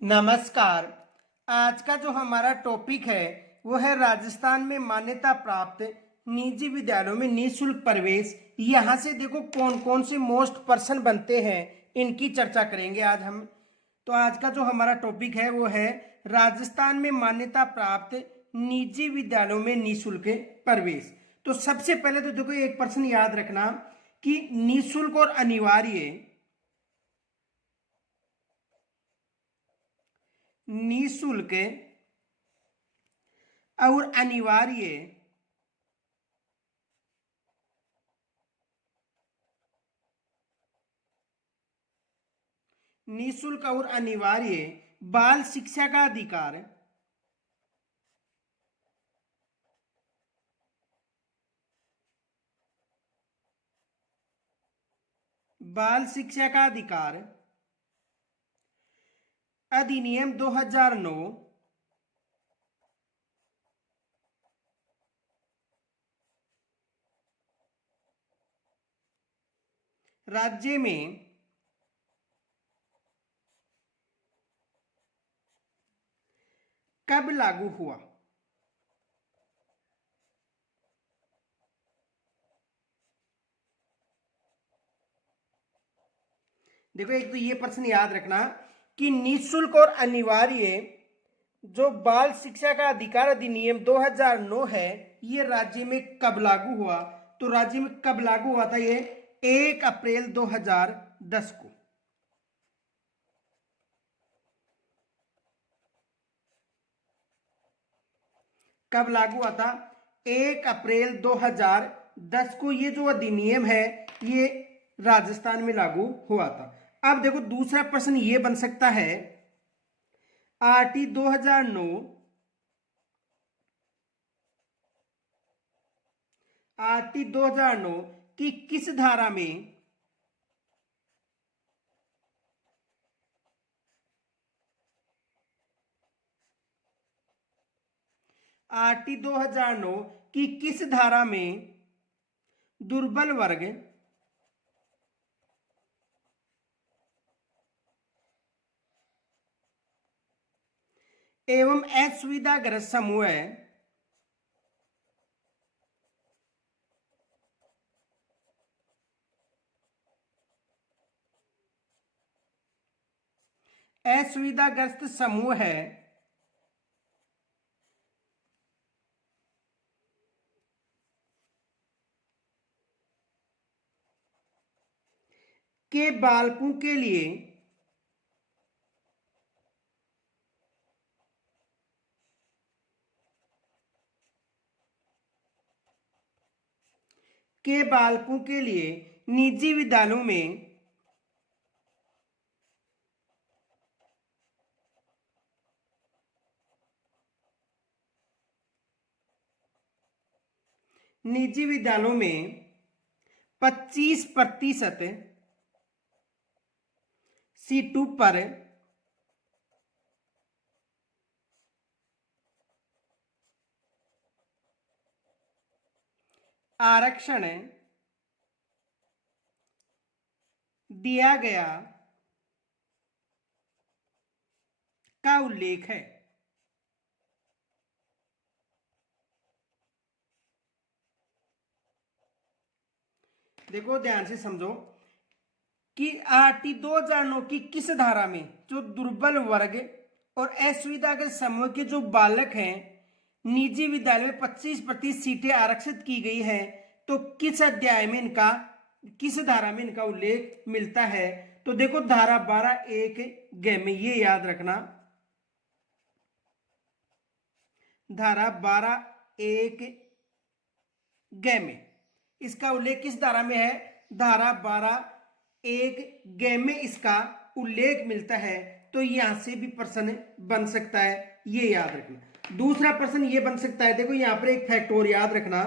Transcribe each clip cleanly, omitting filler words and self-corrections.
नमस्कार। आज का जो हमारा टॉपिक है वो है राजस्थान में मान्यता प्राप्त निजी विद्यालयों में निःशुल्क प्रवेश। यहाँ से देखो कौन कौन से मोस्ट पर्सन बनते हैं, इनकी चर्चा करेंगे आज हम। तो आज का जो हमारा टॉपिक है वो है राजस्थान में मान्यता प्राप्त निजी विद्यालयों में निःशुल्क प्रवेश। तो सबसे पहले तो देखो एक प्रश्न याद रखना कि निःशुल्क और अनिवार्य, निःशुल्क और अनिवार्य निःशुल्क और अनिवार्य बाल शिक्षा का अधिकार, बाल शिक्षा का अधिकार अधिनियम 2009 राज्य में कब लागू हुआ? देखो एक तो ये प्रश्न याद रखना कि निःशुल्क और अनिवार्य जो बाल शिक्षा का अधिकार अधिनियम 2009 है, ये राज्य में कब लागू हुआ? तो राज्य में कब लागू हुआ था? ये 1 अप्रैल 2010 को। कब लागू हुआ था? 1 अप्रैल 2010 को ये जो अधिनियम है ये राजस्थान में लागू हुआ था। अब देखो दूसरा प्रश्न ये बन सकता है, आरटी 2009, आरटी 2009 की किस धारा में आरटी 2009 की किस धारा में दुर्बल वर्ग एवं असुविधाग्रस्त समूह असुविधाग्रस्त समूह है के बालकों के लिए निजी विद्यालयों में निजी विद्यालयों में 25% सीटों पर आरक्षण दिया गया का उल्लेख है। देखो ध्यान से समझो कि आरटी 2009 की किस धारा में जो दुर्बल वर्ग और असुविधा के समूह के जो बालक हैं निजी विद्यालय में 25% सीटें आरक्षित की गई है, तो किस अध्याय में इनका, किस धारा में इनका उल्लेख मिलता है? तो देखो धारा 12(1) में, ये याद रखना, धारा 12(1) में इसका उल्लेख किस धारा में है? धारा 12(1) में इसका उल्लेख मिलता है। तो यहां से भी प्रश्न बन सकता है, ये याद रखना। दूसरा प्रश्न ये बन सकता है, देखो यहां पर एक फैक्ट और याद रखना,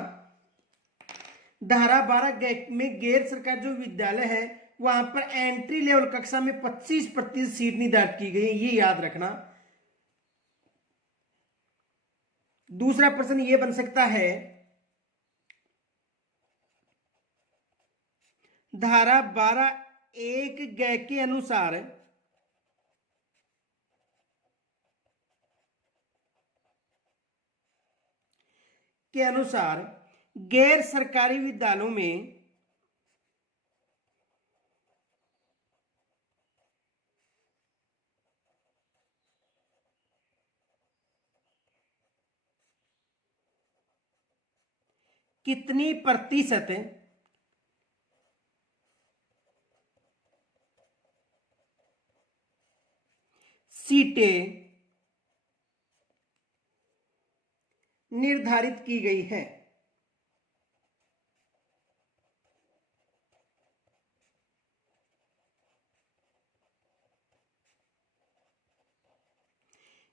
धारा 12 में गैर सरकारी जो विद्यालय है वहां पर एंट्री लेवल कक्षा में 25% सीट निर्धारित की गई है, ये याद रखना। दूसरा प्रश्न ये बन सकता है, धारा 12(1) के अनुसार के अनुसार गैर सरकारी विद्यालयों में कितनी प्रतिशत सीटें निर्धारित की गई है?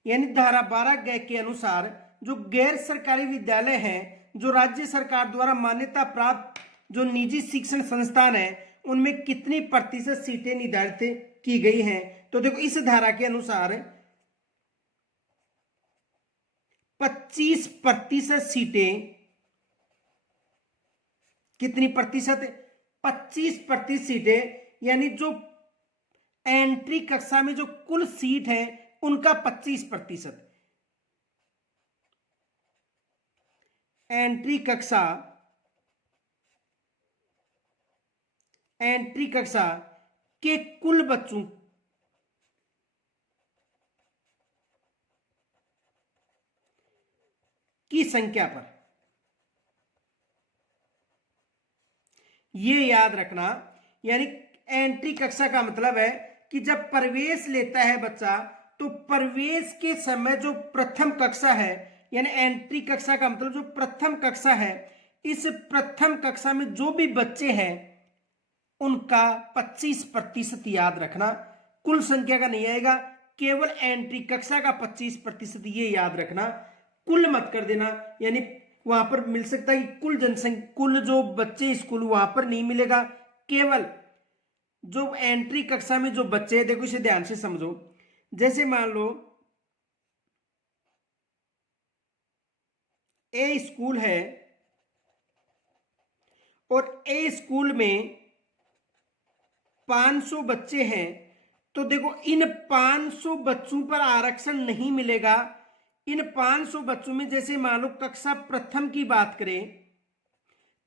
यानी धारा 12 के अनुसार जो गैर सरकारी विद्यालय हैं, जो राज्य सरकार द्वारा मान्यता प्राप्त जो निजी शिक्षण संस्थान है, उनमें कितनी प्रतिशत सीटें निर्धारित की गई हैं? तो देखो इस धारा के अनुसार 25% सीटें, कितनी प्रतिशत? 25% सीटें, यानी जो एंट्री कक्षा में जो कुल सीट है उनका 25%। एंट्री कक्षा के कुल बच्चों की संख्या पर, ये याद रखना। यानी एंट्री कक्षा का मतलब है कि जब प्रवेश लेता है बच्चा, तो प्रवेश के समय जो प्रथम कक्षा है, यानी एंट्री कक्षा का मतलब जो प्रथम कक्षा है, इस प्रथम कक्षा में जो भी बच्चे हैं उनका 25% याद रखना। कुल संख्या का नहीं आएगा, केवल एंट्री कक्षा का 25%, ये याद रखना, कुल मत कर देना। यानी वहां पर मिल सकता है कि कुल जनसंख्या, कुल जो बच्चे स्कूल, वहां पर नहीं मिलेगा, केवल जो एंट्री कक्षा में जो बच्चे हैं। देखो इसे ध्यान से समझो। जैसे मान लो ए स्कूल है और ए स्कूल में 500 बच्चे हैं, तो देखो इन 500 बच्चों पर आरक्षण नहीं मिलेगा। इन 500 बच्चों में जैसे मान लो कक्षा प्रथम की बात करें,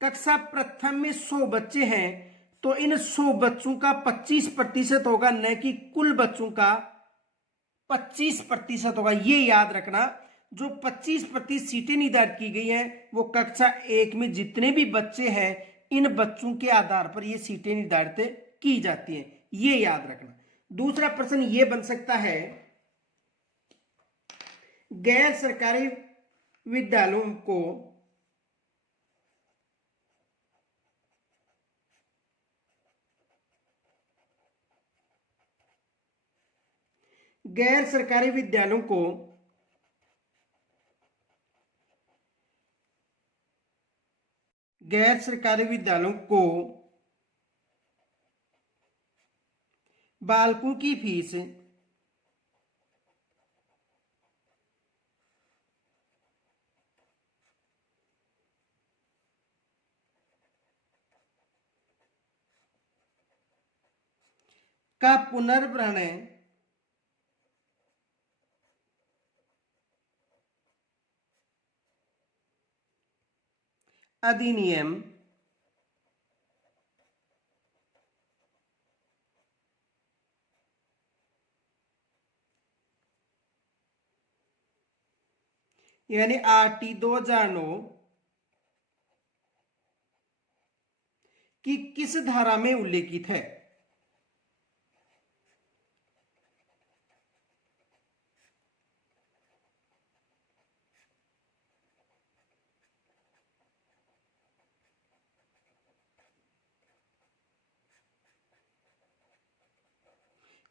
कक्षा प्रथम में 100 बच्चे हैं, तो इन 100 बच्चों का 25% होगा, न कि कुल बच्चों का 25% होगा। ये याद रखना। जो 25% सीटें निर्धारित की गई हैं, वो कक्षा 1 में जितने भी बच्चे हैं, इन बच्चों के आधार पर ये सीटें निर्धारित की जाती हैं, ये याद रखना। दूसरा प्रश्न ये बन सकता है, गैर सरकारी विद्यालयों को गैर सरकारी विद्यालयों को गैर सरकारी विद्यालयों को बालकों की फीस का पुनर्ग्रहण अधिनियम यानी RT 2009 की किस धारा में उल्लेखित है?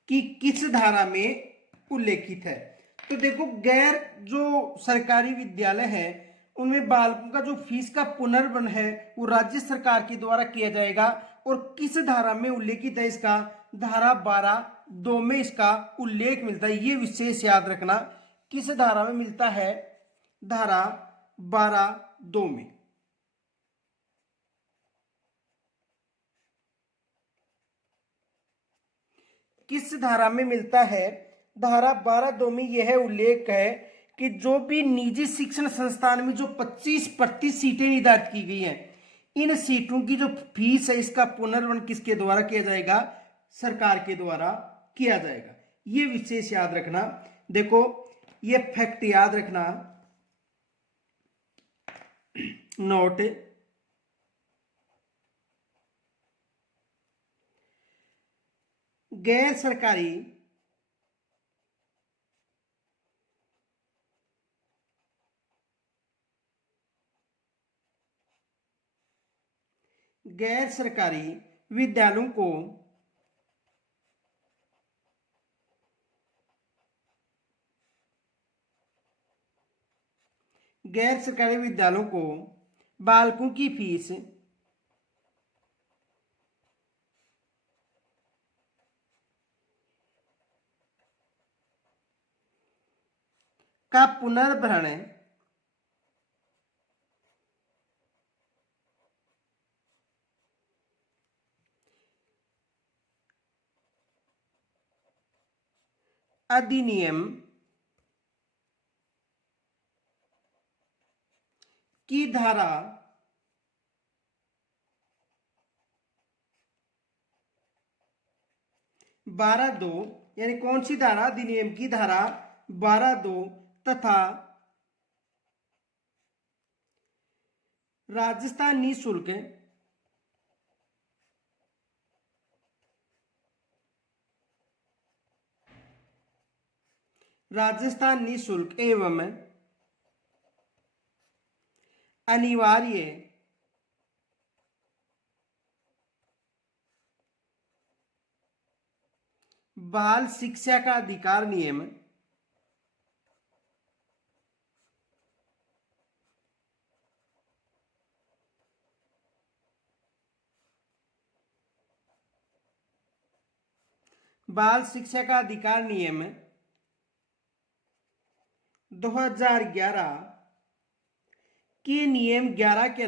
कि किस धारा में उल्लेखित है? तो देखो गैर जो सरकारी विद्यालय है, उनमें बालकों का जो फीस का पुनर्वन है वो राज्य सरकार के द्वारा किया जाएगा। और किस धारा में उल्लेखित है इसका? धारा 12(2) में इसका उल्लेख मिलता है। ये विशेष याद रखना, किस धारा में मिलता है? धारा 12(2) में। किस धारा में मिलता है? धारा 12(2) में यह उल्लेख है कि जो भी निजी शिक्षण संस्थान में जो 25% सीटें निर्धारित की गई हैं, इन सीटों की जो फीस है इसका पुनर्वहन किसके द्वारा किया जाएगा? सरकार के द्वारा किया जाएगा। ये विशेष याद रखना। देखो ये फैक्ट याद रखना, नोट, गैर सरकारी विद्यालयों को बालकों की फीस का पुनर्भरण अधिनियम की धारा 12(2) यानी कौन सी धारा? अधिनियम की धारा 12(2) तथा राजस्थान निःशुल्क एवं अनिवार्य बाल शिक्षा का अधिकार नियम बाल शिक्षा का अधिकार नियम 2011 के नियम 11 के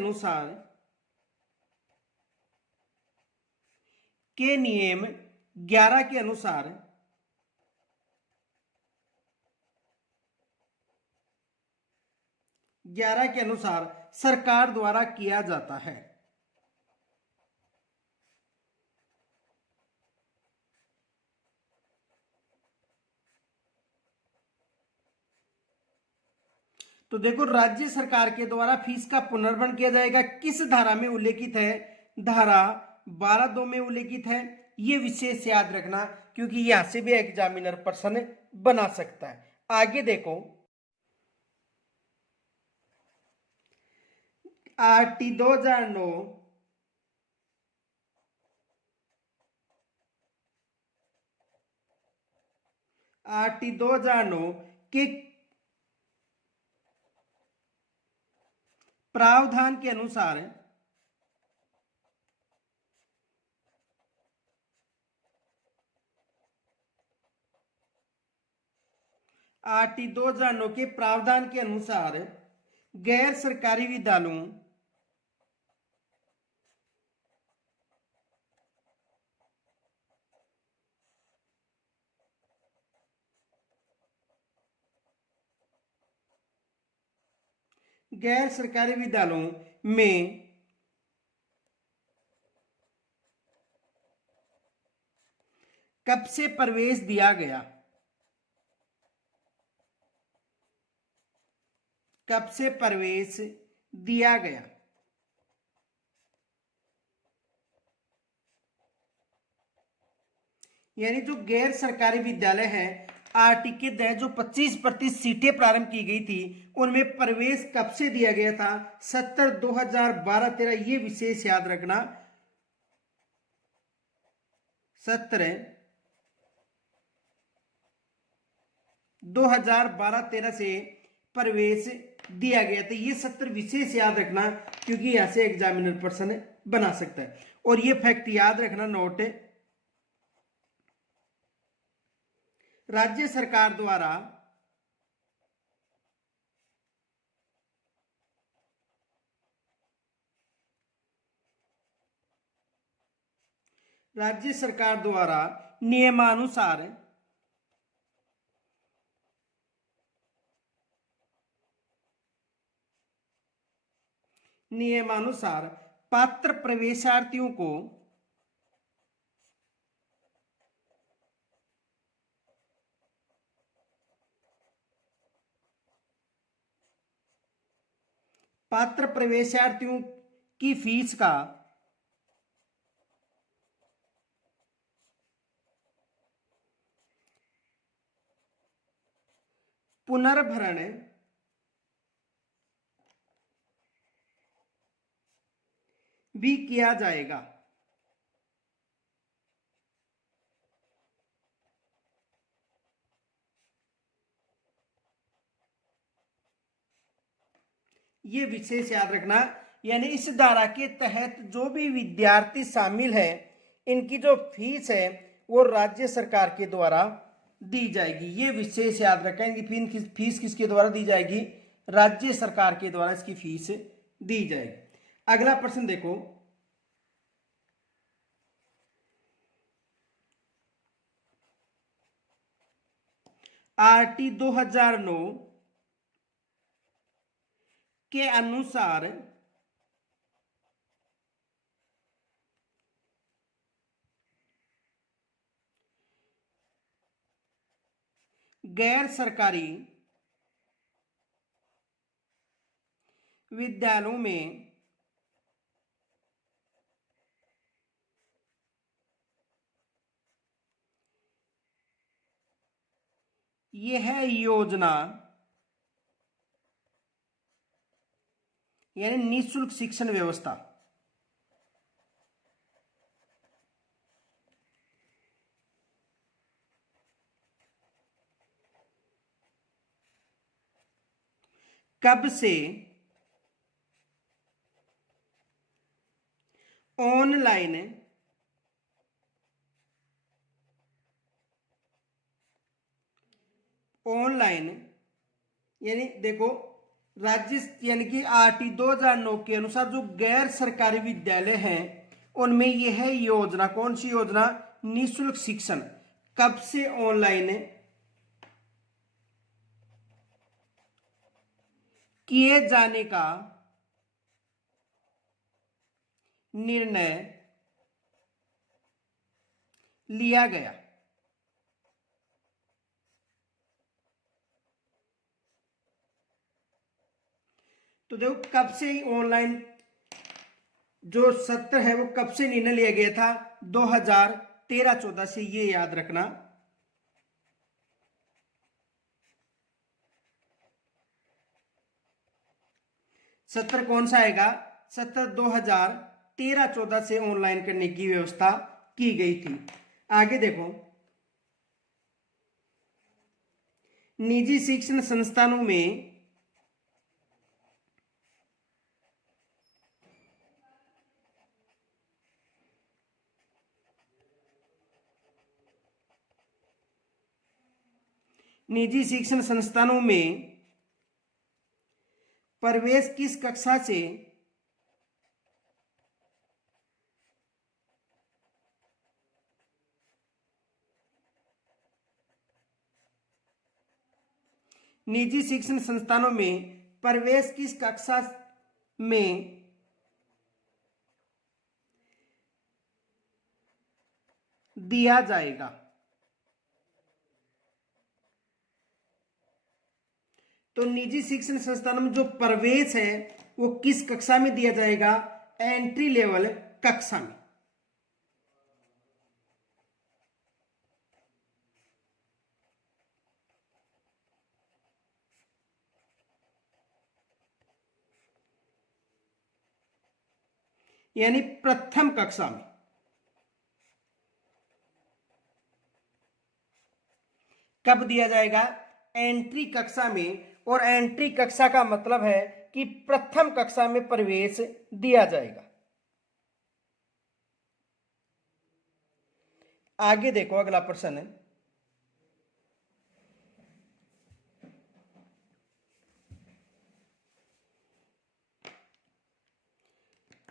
अनुसार सरकार द्वारा किया जाता है। तो देखो राज्य सरकार के द्वारा फीस का पुनर्भरण किया जाएगा, किस धारा में उल्लेखित है? धारा 12(2) में उल्लेखित है। ये विशेष याद रखना, क्योंकि यहां से भी एग्जामिनर प्रश्न बना सकता है। आगे देखो, आरटी 2009 के प्रावधान के अनुसार आरटी 2009 के प्रावधान के अनुसार गैर सरकारी विद्यालयों में कब से प्रवेश दिया गया? यानी जो गैर सरकारी विद्यालय हैं, आरटी के तहत जो 25% सीटें प्रारंभ की गई थी, उनमें प्रवेश कब से दिया गया था? 17/2012-13। ये विशेष याद रखना, 17/2012-13 से प्रवेश दिया गया था। ये 17 विशेष याद रखना, क्योंकि यहां से एग्जामिनर प्रश्न बना सकता है। और ये फैक्ट याद रखना, नोट, राज्य सरकार द्वारा नियमानुसार नियमानुसार पात्र प्रवेशार्थियों को की फीस का पुनर्भरण भी किया जाएगा। ये विशेष याद रखना, यानी इस धारा के तहत जो भी विद्यार्थी शामिल है इनकी जो फीस है वो राज्य सरकार के द्वारा दी जाएगी। ये विशेष याद रखें, इनकी फीस किसके द्वारा दी जाएगी? राज्य सरकार के द्वारा इसकी फीस दी जाएगी। अगला प्रश्न देखो, आरटी 2009 के अनुसार गैर सरकारी विद्यालयों में यह योजना यानी निःशुल्क शिक्षण व्यवस्था कब से ऑनलाइन यानी देखो राज्य यानी कि आरटी 2009 के अनुसार जो गैर सरकारी विद्यालय हैं उनमें यह योजना, कौन सी योजना? निःशुल्क शिक्षण कब से ऑनलाइन किए जाने का निर्णय लिया गया। तो देखो कब से ऑनलाइन जो सत्र है वो कब से निर्णय लिया गया था? 2013-14 से, ये याद रखना। सत्र कौन सा आएगा? सत्र 2013-14 से ऑनलाइन करने की व्यवस्था की गई थी। आगे देखो, निजी शिक्षण संस्थानों में प्रवेश किस कक्षा से निजी शिक्षण संस्थानों में प्रवेश किस कक्षा में दिया जाएगा? तो निजी शिक्षण संस्थानों में जो प्रवेश है वो किस कक्षा में दिया जाएगा? एंट्री लेवल कक्षा में। यानी प्रथम कक्षा में। कब दिया जाएगा? एंट्री कक्षा में। और एंट्री कक्षा का मतलब है कि प्रथम कक्षा में प्रवेश दिया जाएगा। आगे देखो अगला प्रश्न है,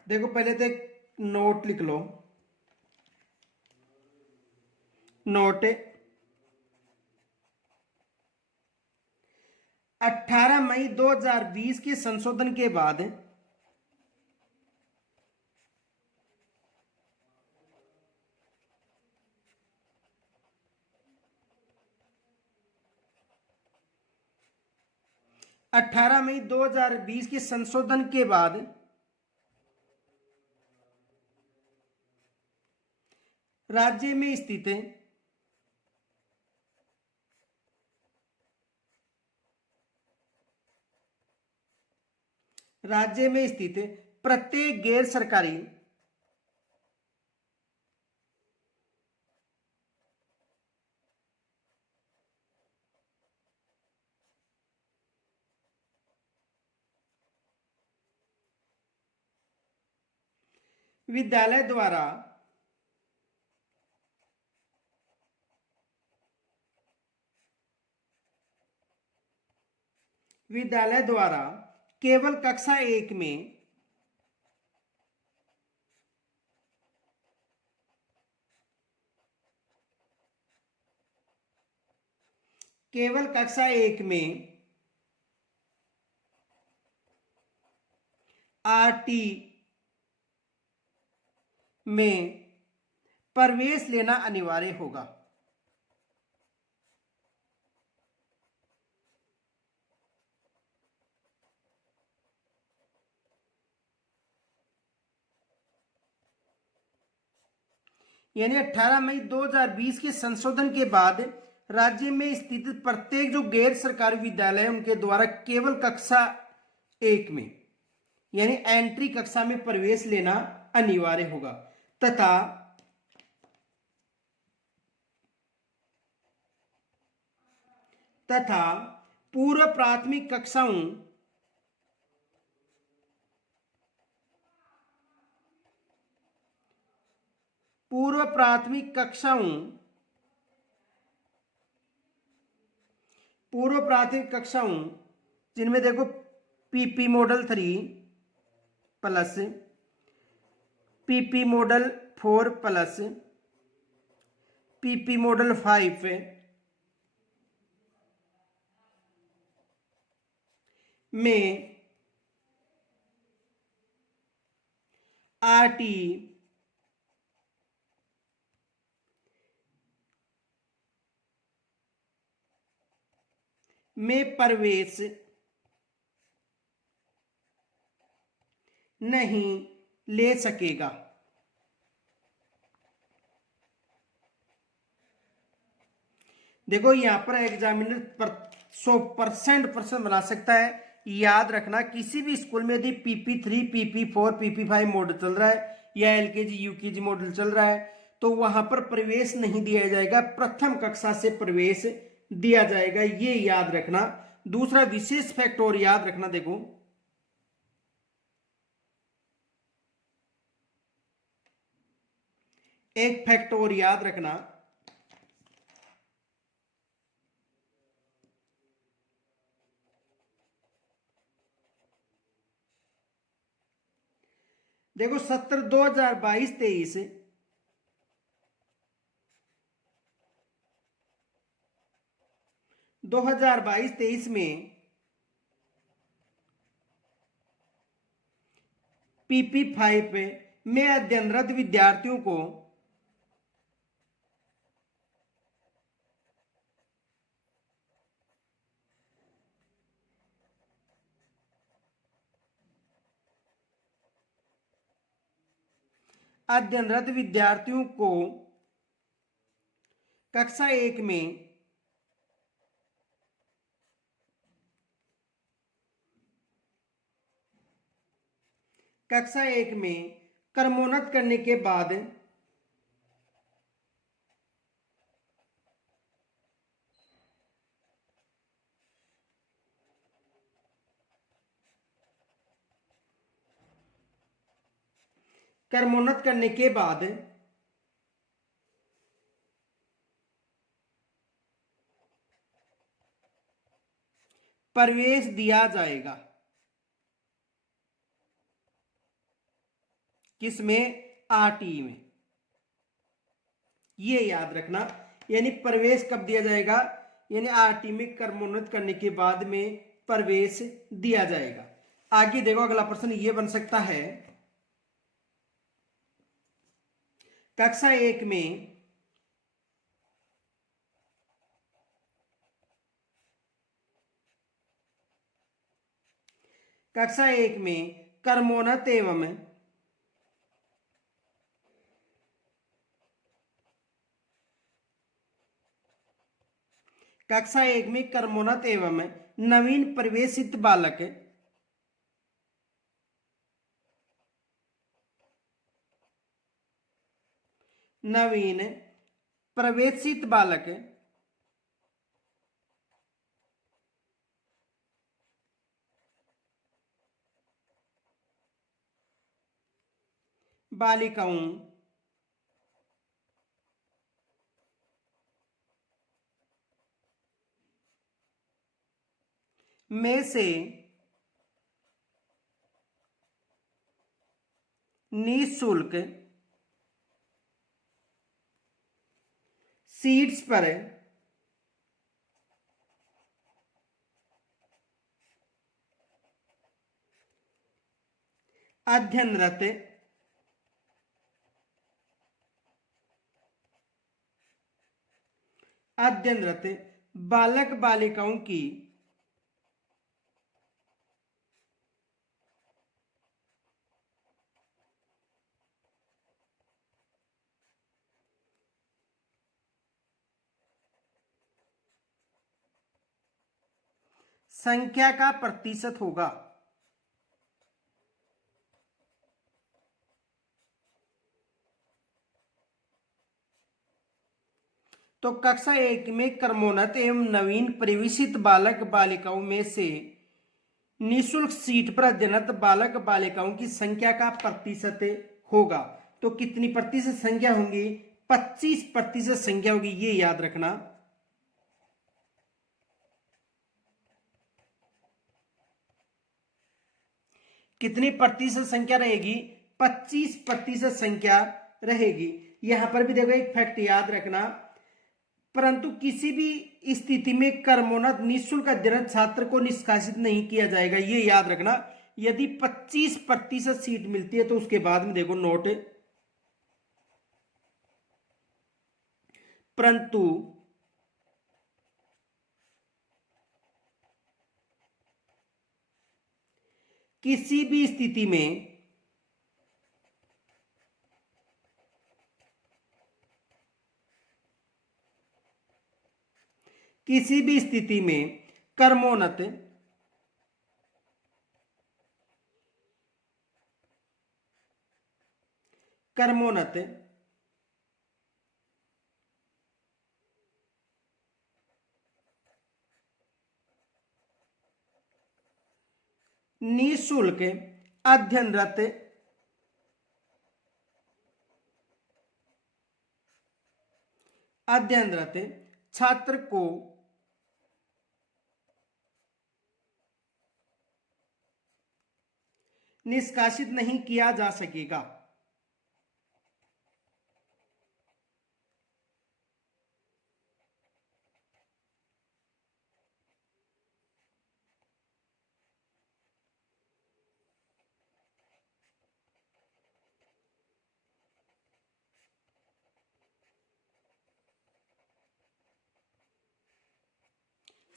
देखो पहले तो एक नोट लिख लो। नोट 18 मई 2020 के संशोधन के बाद 18 मई 2020 के संशोधन के बाद राज्य में स्थित प्रत्येक गैर सरकारी विद्यालय द्वारा केवल कक्षा 1 में आरटी में प्रवेश लेना अनिवार्य होगा। यानी 18 मई 2020 के संशोधन के बाद राज्य में स्थित प्रत्येक जो गैर सरकारी विद्यालय है उनके द्वारा केवल कक्षा 1 में यानी एंट्री कक्षा में प्रवेश लेना अनिवार्य होगा तथा पूर्व प्राथमिक कक्षाओं जिनमें देखो PP model 3 plus PP model 4 plus PP model 5 में आरटी में प्रवेश नहीं ले सकेगा। देखो यहां पर एग्जामिनर 100% प्रश्न बना सकता है। याद रखना किसी भी स्कूल में यदि PP3 PP4 PP5 मॉडल चल रहा है या LKG UKG मॉडल चल रहा है तो वहां पर प्रवेश नहीं दिया जाएगा, प्रथम कक्षा से प्रवेश दिया जाएगा, ये याद रखना। दूसरा विशेष फैक्ट और याद रखना, देखो एक फैक्ट और याद रखना, देखो सत्र 2022-23 2022-23 में PP5 में अध्ययनरत विद्यार्थियों को कक्षा 1 में क्रमोन्नत करने के बाद प्रवेश दिया जाएगा। किसमें? आरटी में। ये याद रखना, यानी प्रवेश कब दिया जाएगा, यानी आरटी में क्रमोन्नत करने के बाद में प्रवेश दिया जाएगा। आगे देखो अगला प्रश्न ये बन सकता है, कक्षा 1 में कक्षा 1 में क्रमोन्नत एवं कक्षा 1 में क्रमोन्नत एवं नवीन प्रवेशित बालक नवीन प्रवेशित बालक बालिकाओं में से निःशुल्क सीट्स पर अध्ययनरत बालक बालिकाओं की संख्या का प्रतिशत होगा। तो कक्षा 1 में क्रमोन्नत एवं नवीन प्रवेशित बालक बालिकाओं में से निःशुल्क सीट पर अध्ययनरत बालक बालिकाओं की संख्या का प्रतिशत होगा। तो कितनी प्रतिशत संख्या होगी? 25% संख्या होगी, ये याद रखना। कितनी प्रतिशत संख्या रहेगी? 25% संख्या रहेगी। यहां पर भी देखो एक फैक्ट याद रखना, परंतु किसी भी स्थिति में क्रमोन्नत निःशुल्क अध्ययन छात्र को निष्कासित नहीं किया जाएगा, ये याद रखना। यदि 25% सीट मिलती है तो उसके बाद में देखो नोट, परंतु किसी भी स्थिति में क्रमोन्नत निःशुल्क अध्ययनरत छात्र को निष्कासित नहीं किया जा सकेगा।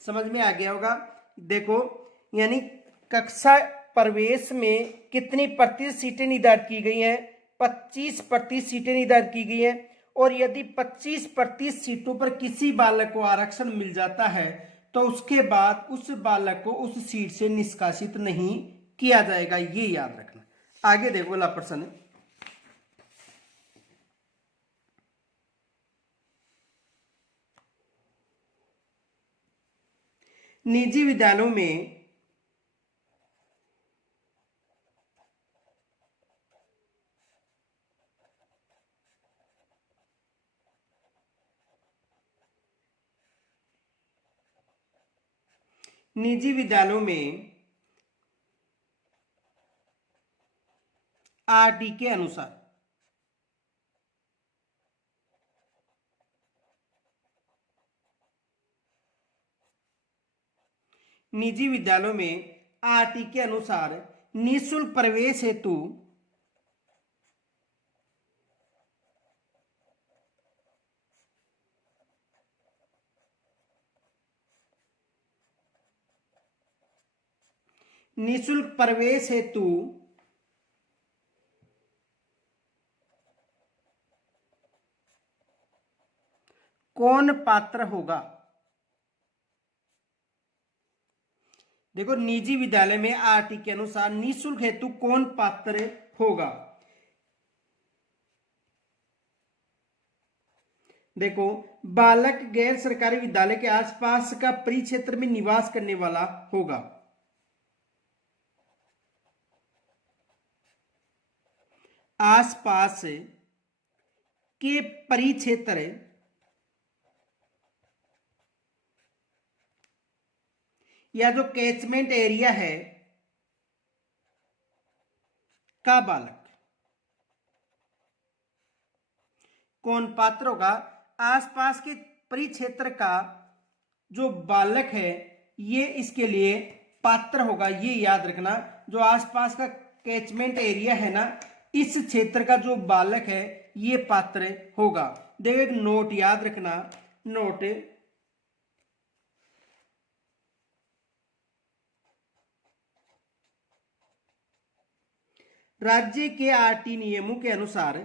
समझ में आ गया होगा। देखो, यानी कक्षा प्रवेश में कितनी प्रतिशत सीटें निर्धारित की गई हैं? 25% सीटें निर्धारित की गई हैं। और यदि 25% सीटों पर किसी बालक को आरक्षण मिल जाता है तो उसके बाद उस बालक को उस सीट से निष्कासित नहीं किया जाएगा, ये याद रखना। आगे देखो अगला प्रश्न। निजी विद्यालयों में आरटी के अनुसार निजी विद्यालयों में आरटी के अनुसार निःशुल्क प्रवेश हेतु निःशुल्क प्रवेश हेतु कौन पात्र होगा? देखो, निजी विद्यालय में आरटी के अनुसार निःशुल्क हेतु कौन पात्र होगा? देखो, बालक गैर सरकारी विद्यालय के आसपास का परिक्षेत्र में निवास करने वाला होगा। आसपास के परिक्षेत्र या जो कैचमेंट एरिया है का बालक कौन पात्र होगा? आसपास के परिक्षेत्र का जो बालक है ये इसके लिए पात्र होगा। ये याद रखना, जो आसपास का कैचमेंट एरिया है ना, इस क्षेत्र का जो बालक है ये पात्र होगा। देखो, एक नोट याद रखना, नोट राज्य के आरटी नियमों के अनुसार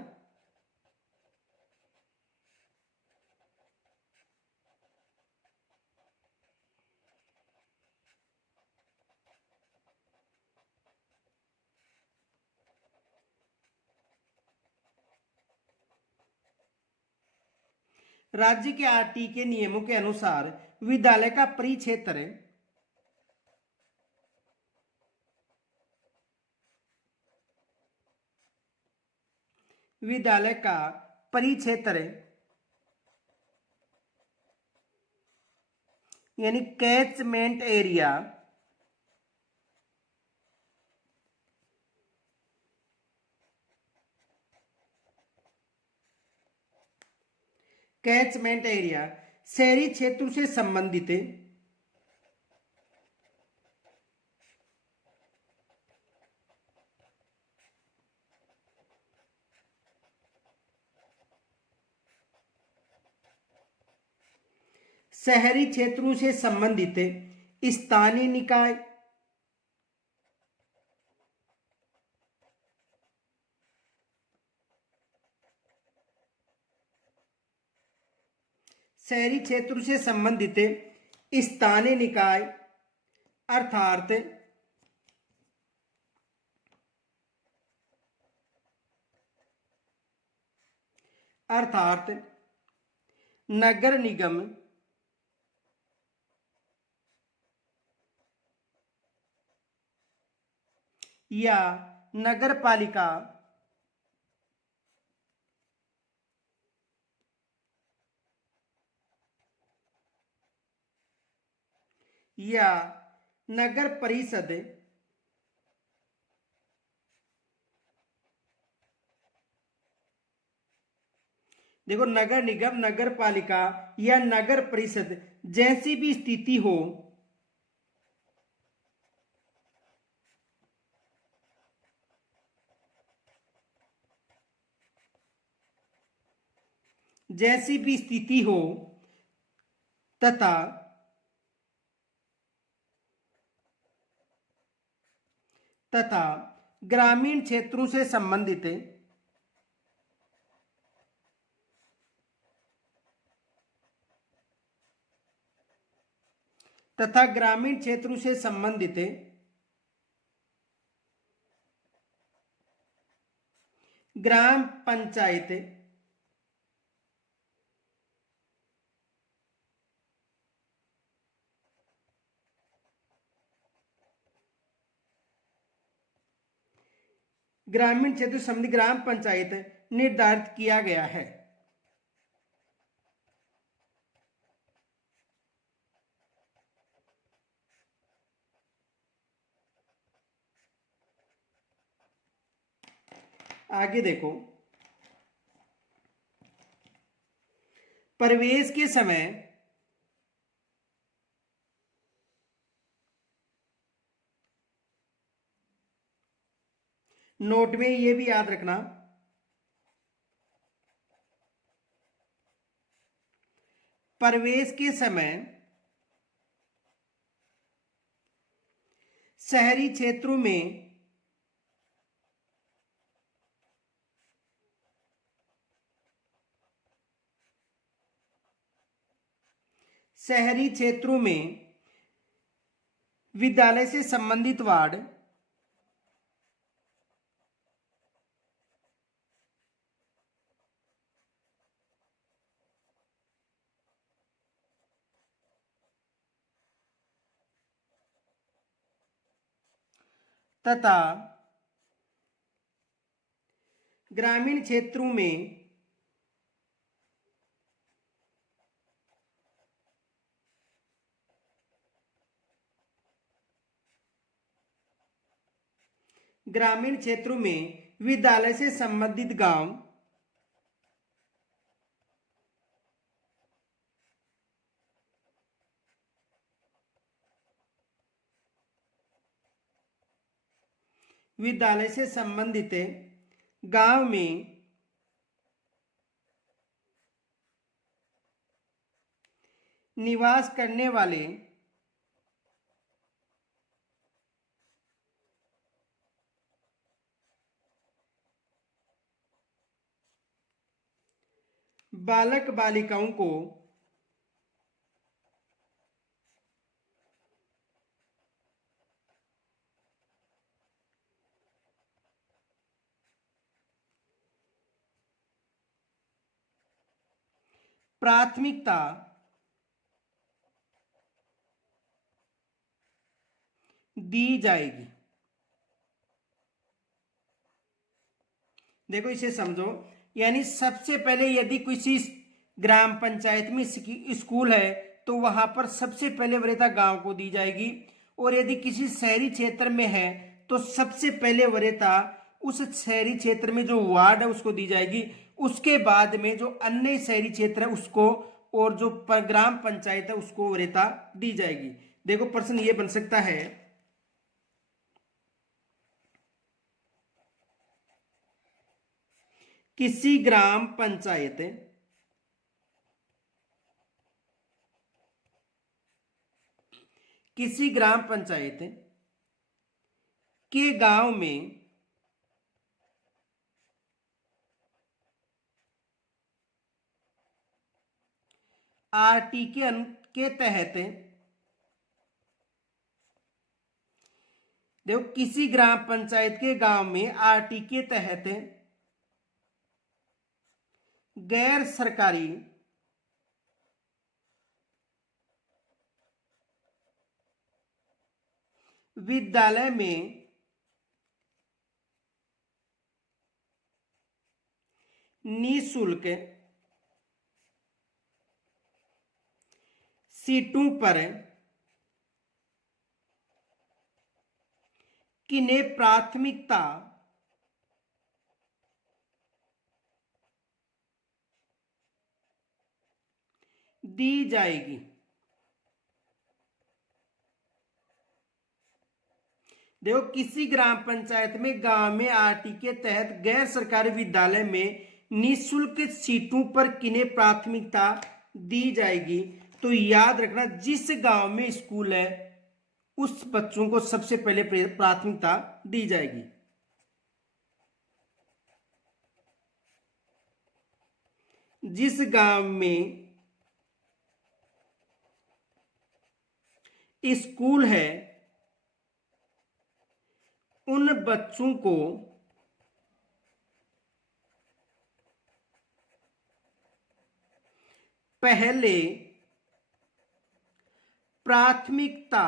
राज्य के आरटी के नियमों के अनुसार विद्यालय का परिक्षेत्र विद्यालय का परिक्षेत्र यानी कैचमेंट एरिया कैचमेंट एरिया शहरी क्षेत्र से संबंधित शहरी क्षेत्रों से संबंधित स्थानीय निकाय शहरी क्षेत्रों से संबंधित स्थानीय निकाय अर्थात नगर निगम या नगर पालिका या नगर परिषद देखो, नगर निगम, नगर पालिका या नगर परिषद जैसी भी स्थिति हो, जैसी भी स्थिति हो तथा ग्रामीण क्षेत्रों से संबंधित ग्राम पंचायत ग्रामीण क्षेत्र संबंधी ग्राम पंचायत निर्धारित किया गया है। आगे देखो, प्रवेश के समय नोट में ये भी याद रखना, प्रवेश के समय शहरी क्षेत्रों में विद्यालय से संबंधित वार्ड तथा ग्रामीण क्षेत्रों में विद्यालय से संबंधित गांव में निवास करने वाले बालक बालिकाओं को प्राथमिकता दी जाएगी। देखो इसे समझो, यानी सबसे पहले यदि किसी ग्राम पंचायत में स्कूल है तो वहां पर सबसे पहले वरीयता गांव को दी जाएगी, और यदि किसी शहरी क्षेत्र में है तो सबसे पहले वरीयता उस शहरी क्षेत्र में जो वार्ड है उसको दी जाएगी। उसके बाद में जो अन्य शहरी क्षेत्र है उसको, और जो ग्राम पंचायत है उसको वरीयता दी जाएगी। देखो प्रश्न ये बन सकता है, किसी ग्राम पंचायत के गांव में आरटी के तहत, देखो किसी ग्राम पंचायत के गांव में आरटी के तहत गैर सरकारी विद्यालय में निःशुल्क सीटों पर किन्हें प्राथमिकता दी जाएगी। देखो किसी ग्राम पंचायत में गांव में आरटी के तहत गैर सरकारी विद्यालय में निःशुल्क सीटों पर किन्हें प्राथमिकता दी जाएगी, तो याद रखना जिस गांव में स्कूल है उस बच्चों को सबसे पहले प्राथमिकता दी जाएगी। जिस गांव में स्कूल है उन बच्चों को पहले प्राथमिकता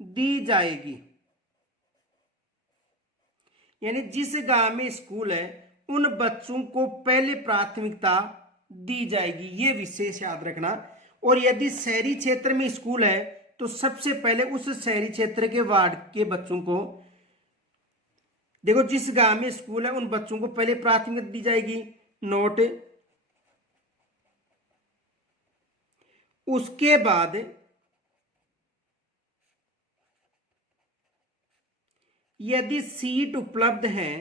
दी जाएगी। यानी जिस गांव में स्कूल है उन बच्चों को पहले प्राथमिकता दी जाएगी, ये विशेष याद रखना। और यदि शहरी क्षेत्र में स्कूल है तो सबसे पहले उस शहरी क्षेत्र के वार्ड के बच्चों को, देखो जिस गांव में स्कूल है उन बच्चों को पहले प्राथमिकता दी जाएगी। नोट, उसके बाद यदि सीट उपलब्ध है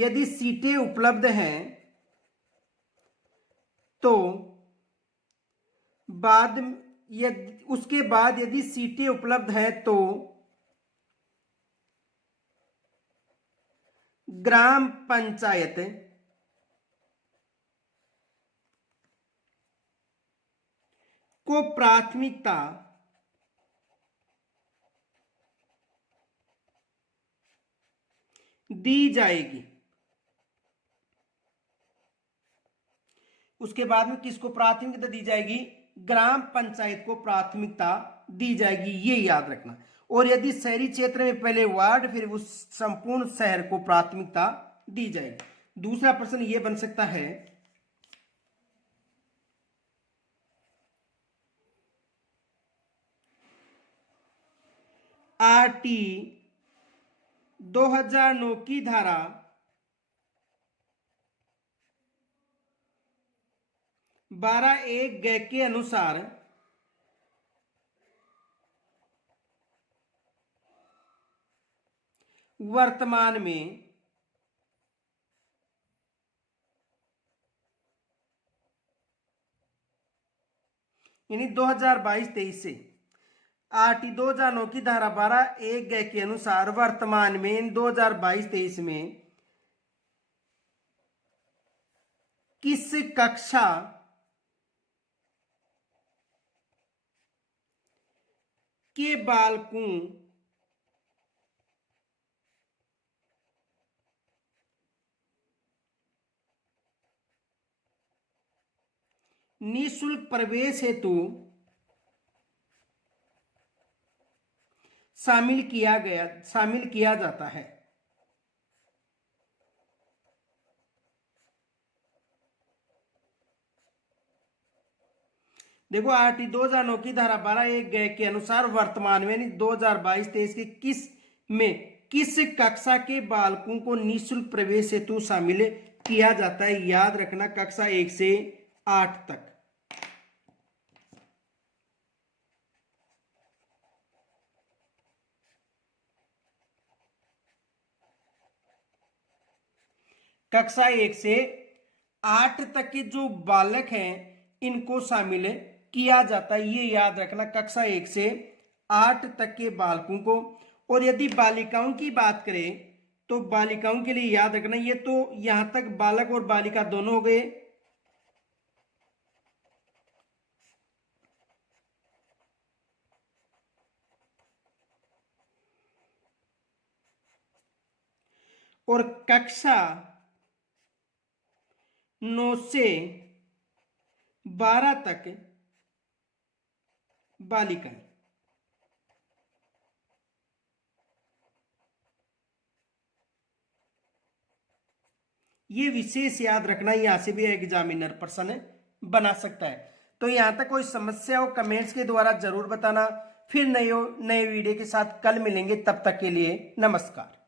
यदि सीटें उपलब्ध हैं तो उसके बाद यदि सीटें उपलब्ध हैं तो ग्राम पंचायत को प्राथमिकता दी जाएगी। उसके बाद में किसको प्राथमिकता दी जाएगी? ग्राम पंचायत को प्राथमिकता दी जाएगी, ये याद रखना। और यदि शहरी क्षेत्र में पहले वार्ड, फिर उस संपूर्ण शहर को प्राथमिकता दी जाएगी। दूसरा प्रश्न ये बन सकता है, आरटी 2009 की धारा 12(1) के अनुसार वर्तमान में यानी 2022-23 से आरटी 2009 की धारा 12(1) के अनुसार वर्तमान में 2022-23 में किस कक्षा के बालकों निःशुल्क प्रवेश हेतु शामिल किया जाता है? देखो, आरटी 2009 की धारा 12(1) के अनुसार वर्तमान में 2022-23 के किस कक्षा के बालकों को निःशुल्क प्रवेश हेतु शामिल किया जाता है? याद रखना, कक्षा 1 से 8 तक। कक्षा 1 से 8 तक के जो बालक हैं इनको शामिल किया जाता है, ये याद रखना, कक्षा 1 से 8 तक के बालकों को। और यदि बालिकाओं की बात करें तो बालिकाओं के लिए याद रखना, ये तो यहां तक बालक और बालिका दोनों हो गए। और कक्षा 9 से 12 तक बालिकाएं। ये विशेष याद रखना, यहां से भी एग्जामिनर प्रश्न बना सकता है। तो यहां तक कोई समस्या हो कमेंट्स के द्वारा जरूर बताना। फिर नए वीडियो के साथ कल मिलेंगे, तब तक के लिए नमस्कार।